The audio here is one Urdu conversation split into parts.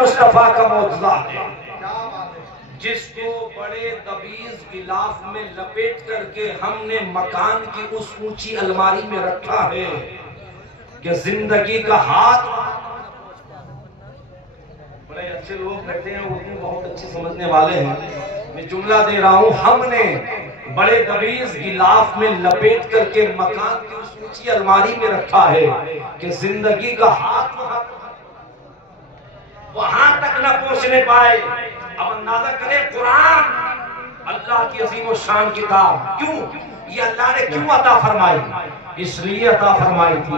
مصطفیٰ کا معجزہ ہے، جس کو بڑے دبیز غلاف میں لپیٹ کر کے ہم نے مکان کی اس اونچی الماری میں رکھا ہے کہ زندگی کا ہاتھ. بڑے اچھے لوگ بیٹھے ہیں، اردو بہت اچھے سمجھنے والے ہیں. میں جملہ دے رہا ہوں، ہم نے بڑے دبیز غلاف میں لپیٹ کر کے مکان کی اس اونچی الماری میں رکھا ہے کہ زندگی کا ہاتھ وہاں تک نہ پہنچنے پائے. اب اندازہ کریں، قرآن اللہ کی عظیم و شان کتاب، کیوں یہ اللہ نے کیوں عطا فرمائی؟ اس لیے عطا فرمائی تھی،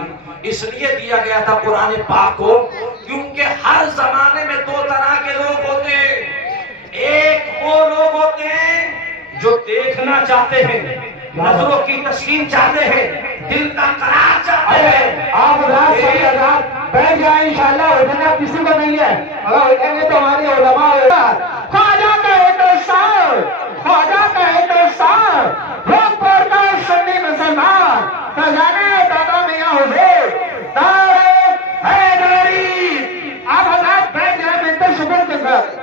اس لیے دیا گیا تھا قرآن پاک کو، کیونکہ ہر زمانے میں دو طرح کے لوگ ہوتے ہیں. ایک وہ لوگ ہوتے ہیں جو دیکھنا چاہتے ہیں، نظروں کی تسکین چاہتے ہیں، دل کا قرار چاہتے ہیں. آپ رات بیٹھ جائیں انشاءاللہ، اٹھنا کسی کو نہیں ہے، اگر اٹھیں گے تو ہماری علماء ہوگا. خواجہ کا احتساب، خواجہ کا احتساب، روک پڑ کر سنی مسلمان، خزانے دادا میاں حسین، نعرہ حیدری. آپ حضرات بیٹھ جائیں منتر شکر کے ساتھ.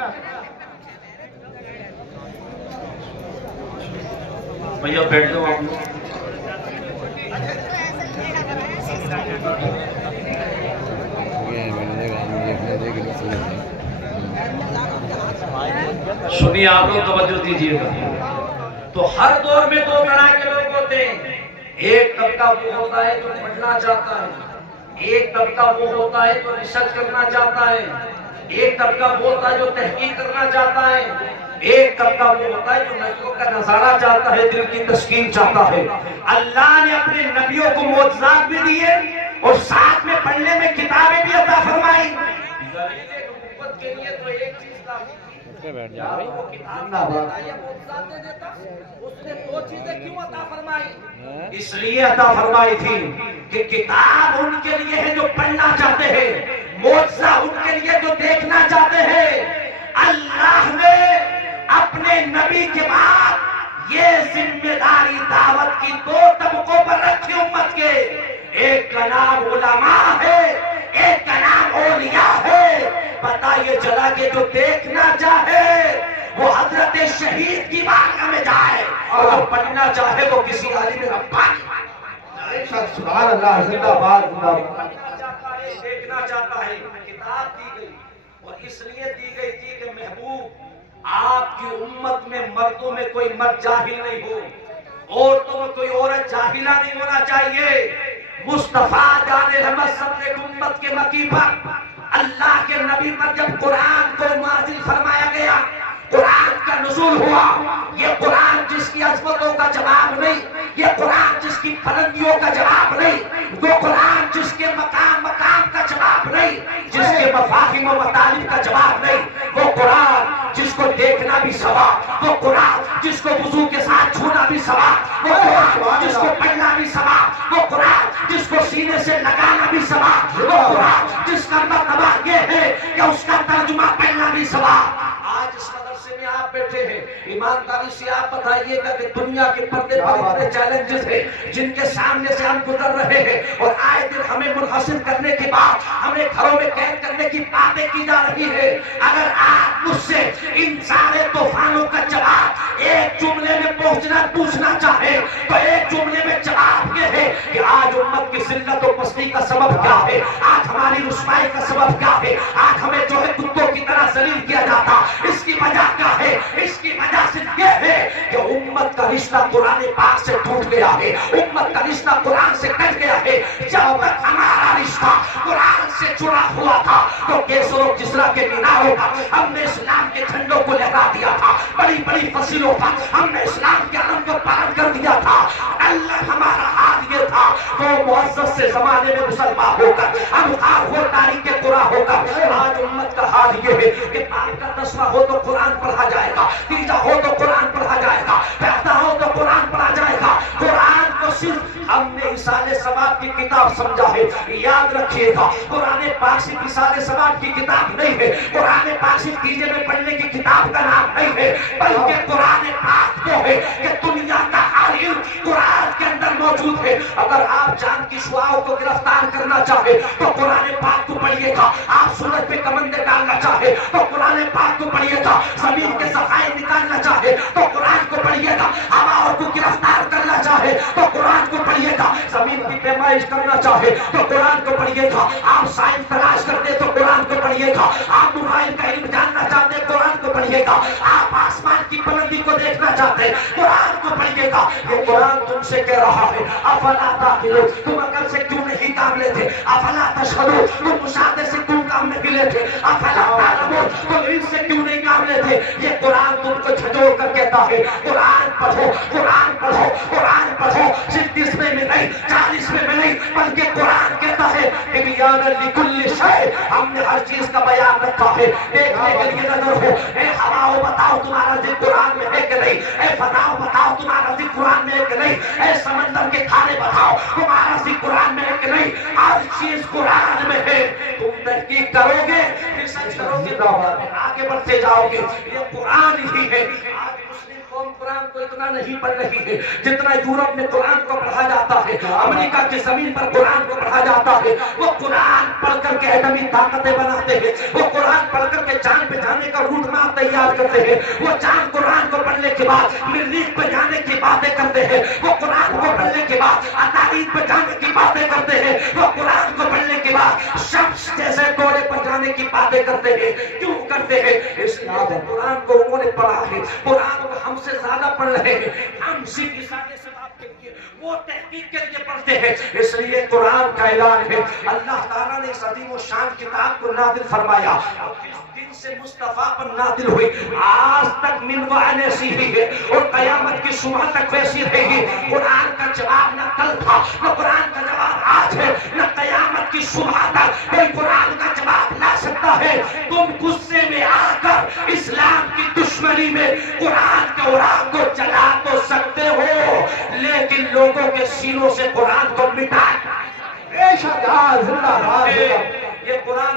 بھیا بیٹھ جاؤ آپ لوگ. سنیے آپ لوگ، توجہ دیجیے گا. تو ہر دور میں دو طرح کے لوگ ہوتے ہیں. ایک طبقہ وہ ہوتا ہے جو پڑھنا چاہتا ہے، ایک طبقہ وہ ہوتا ہے جو ریسرچ کرنا چاہتا ہے، ایک طبقہ وہ ہوتا ہے جو تحقیق کرنا چاہتا ہے، ایک طبقہ وہ ہوتا ہے جو نظروں کا نظارہ چاہتا ہے، دل کی تسکین چاہتا ہے. اللہ نے اپنے نبیوں کو معجزات بھی دیے اور ساتھ میں پڑھنے میں کتابیں بھی عطا فرمائی. دلیل نبوت کے لیے تو ایک چیز کافی تھی، یا وہ کتاب دیتا یا معجزات دے دیتا. اس نے دو چیزیں کیوں عطا فرمائی؟ اس لیے عطا فرمائی تھی کہ کتاب ان کے لیے ہے جو پڑھنا چاہتے ہیں، معجزہ ان کے لیے جو دیکھنا چاہتے ہیں. اللہ نے اپنے نبی کے بعد یہ ذمہ داری دعوت کی دو طبقوں پر رکھی امت کے. ایک کا نام علماء ہے، ایک کا نام اولیاء ہے. پتہ یہ چلا کہ جو دیکھنا چاہے وہ حضرت شہید کی بارگاہ میں جائے، اور جو پڑھنا چاہے وہ کسی عالم ربانی. سبحان اللہ، زندہ باد، زندہ باد. پڑھنا چاہتا ہے، دیکھنا چاہتا ہے. کتاب دی گئی اور اس لیے دی گئی تھی کہ محبوب آپ کی امت میں مردوں میں کوئی مرد جاہل نہیں ہو، عورتوں میں کوئی عورت جاہلہ نہیں ہونا چاہیے. مصطفیٰ جان رحمت صلی امت کے مکی پر اللہ کے نبی پر جب قرآن کو نازل فرمایا گیا، قرآن کا نزول ہوا. یہ قرآن جس کی عظمتوں کا جواب نہیں، یہ قرآن جس کی بلندیوں کا جواب نہیں، وہ قرآن جس کے مقام کا جواب نہیں، جس کے مفاہیم و مطالب کا جواب نہیں. وہ قرآن جس کو دیکھنا بھی ثواب، وہ قرآن جس کو وضو کے ساتھ چھونا بھی ثواب، وہ قرآن جس کو پڑھنا بھی ثواب، وہ قرآن جس کو سینے سے لگانا بھی ثواب، وہ قرآن جس کا مرتبہ یہ ہے کہ اس کا ترجمہ پڑھنا بھی ثواب. آج اس مدرسے میں آپ بیٹھے ہیں، ایمانداری سے آپ بتائیے گا کہ دنیا کے پردے پر اتنے چیلنجز ہیں جن کے سامنے سے ہم گزر رہے ہیں، اور آئے دن ہمیں منحصر کرنے کے بعد ہمیں گھروں میں قید کرنے کی باتیں کی جا رہی ہے. اگر آپ مجھ سے ان سارے طوفانوں کا جواب ایک جملے میں پوچھنا چاہے تو ایک جملے میں جواب یہ ہے کہ آج امت کی ذلت و پستی کا سبب کیا ہے، آج ہماری رسوائی کا سبب کیا ہے، آج ہمیں جو ہے کتوں کی طرح ذلیل کیا جاتا. اس کی وجہ کیا ہے؟ اس کی وجہ صرف یہ ہے کہ امت کا رشتہ قرآن پاک سے ٹوٹ گیا ہے، امت کا رشتہ قرآن سے کٹ گیا ہے. جب تک ہمارا رشتہ قرآن سے جڑا ہوا تھا تو کیسر و کسرا کے میناروں پر ہم نے اسلام کے جھنڈوں کو لہرا دیا تھا، بڑی بڑی فصیلوں پر ہم نے اسلام کے علم کو پالن کر دیا تھا. اللہ ہمارا حال یہ تھا وہ معزز سے زمانے میں مسلمان ہو کر ہم خواہ ہو تاریخ کے قرآن ہو کر. آج امت کا حال یہ ہے کہ پاک کا 10واں ہو تو قرآن پڑھا جائے گا، تیجا ہو تو قرآن پڑھا جائے گا، پہلا ہو تو قرآن پڑھا جائے گا. قرآن کو صرف ہم نے اصالِ ثواب کی کتاب سمجھا ہے. یاد رکھیے گا، قرآن پاک صرف اصالِ ثواب کی کتاب نہیں ہے، قرآن پاک صرف تیجے میں پڑھنے کی کتاب کا نام نہیں ہے، بلکہ قرآن پاک وہ ہے کہ دنیا کا ہر علم قرآن کے اندر موجود ہے. اگر آپ چاند کی شعاعوں کو گرفتار کرنا چاہے تو قرآن پاک کو پڑھیے گا. آپ سورج پہ کمندیں ڈالنا چاہے تو قرآن پاک کو پڑھیے گا. زمین کے ذخائر نکالنا چاہے تو قرآن کو پڑھیے گا. ہواؤں کو گرفتار کرنا چاہے تو قرآن کو پڑھیے گا. زمین کی پیمائش کرنا چاہے تو قرآن کو پڑھیے گا. آپ سائنس تلاش کرتے تو قرآن کو پڑھیے گا. آپ موبائل کا علم جاننا چاہتے قرآن کو پڑھیے گا. آپ آسمان کی بلندی کو دیکھنا چاہتے قرآن کو پڑھیے گا. یہ قرآن تم سے کہہ رہا ہے افلا تعقلون, تم عقل سے کیوں نہیں کام لیتے؟ افلا تشہدون, تم مشاہدے سے کیوں کام نہیں لیتے؟ افلا تعلمون, تم علم سے کیوں نہیں کام لیتے؟ یہ قرآن تم کو جھنجھوڑ کر کہتا ہے قرآن پڑھو, قرآن پڑھو, قرآن پڑھو. صرف 30 میں نہیں, 40 میں نہیں, بلکہ قرآن کہتا ہے بیان لکل شیء, ہم نے ہر چیز کا بیان رکھا ہے. دیکھنے کے لیے نظر ہو. اے ہواؤ بتاؤ تمہارا ذکر قرآن میں ہے کہ نہیں؟ اے فضاؤ بتاؤ تمہارا ذکر قرآن میں ہے کہ نہیں؟ اے سمندر کے کھانے بتاؤ تمہارا ذکر قرآن میں ہے کہ نہیں؟ ہر چیز قرآن میں ہے. تم تحقیق کرو گے, ریسرچ کرو گے, آگے بڑھتے جاؤ گے. یہ قرآن ہی ہے. آج مسلم قوم قرآن کو اتنا نہیں پڑھ رہی ہے جتنا یورپ میں قرآن کو پڑھا جاتا ہے, امریکہ کی زمین پر قرآن کو پڑھا جاتا ہے. وہ قرآن پڑھ کر کے ایٹمی طاقتیں بناتے ہیں. وہ قرآن پڑھ کر کے چاند پہ جانے کا روٹ میپ تیار کرتے ہیں. وہ چاند قرآن کو پڑھنے کے بعد مریخ پہ جانے کی باتیں کرتے ہیں. وہ قرآن کو پڑھنے کے بعد عطارد پہ جانے کی باتیں کرتے ہیں. وہ قرآن کو پڑھنے کے بعد شمس جیسے گھوڑے پر جانے کی باتیں کرتے ہیں. کیوں کرتے ہیں؟ اس لیے قرآن کو انہوں نے پڑھا ہے. قرآن کو ہم سے زیادہ پڑھ رہے ہیں. ہم صرف اشارے سے بات کے لیے, وہ تحقیق کے لیے پڑھتے ہیں. اس لیے قرآن کا اعلان ہے. اللہ تعالیٰ نے اس عظیم و شان کتاب کو نازل فرمایا اور جس دن سے مصطفیٰ پر نازل ہوئی آج تک منوعن ایسی ہی ہے اور قیامت کی صبح تک ویسی رہے گی. قرآن کا جواب نہ کل تھا, نہ قرآن کا جواب آج ہے, نہ قیامت کی صبح تک کوئی قرآن کا جواب لا سکتا ہے. تم غصے میں آ کر اسلام کی دشمنی میں قرآن کے اوراق کو جلا تو سکتے ہو, لیکن لوگوں کے سینوں سے قرآن کو مٹا. بے شک زندہ باد. یہ قرآن